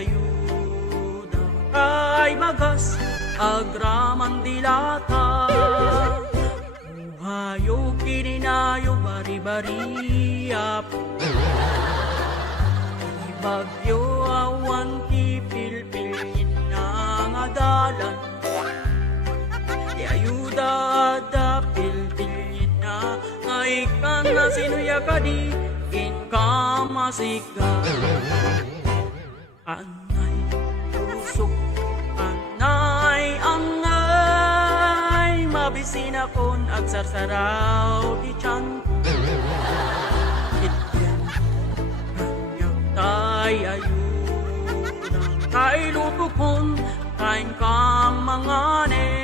ayuda kay magas agraman dilata buhayo kininayo bari-bari bagyo awan kipil-pilin na nga dalan di ayuda dapil-pilin na ay kan na sinuya kadi in kamasika anay pusok anay angay mabisin akon agsarsaraw di tiyan tay ayuda kay lupukon kain kang manganin